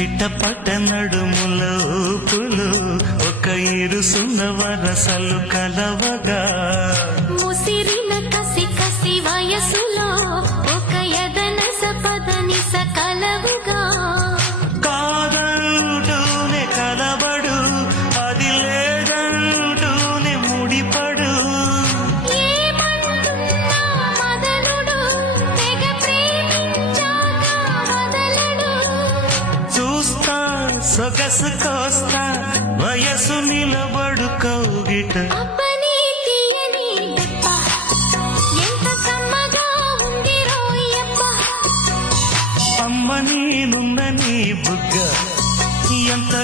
చిట్టపట్ట నడుముల ఊపులు ఒక ఇరుసున్న వరసలు కలవగా ముసిరిన కసి కసి వయసులో ఒక యదన సపదని సకలవుగా కాదంటూనే కలబడు అది లేదంటూనే ముడిపడు ఏమంటున్నా మదనుడు తెగ ప్రేమించాక వదలడు చూస్తా సొగసు కోస్తా వయసు నిలబడు కౌగిట అబ్బని తీయని దెబ్బ ఎంత కమ్మగా ఉంది రోయప్ప అమ్మ నేనున్న నీ బుగ్గ ఎంత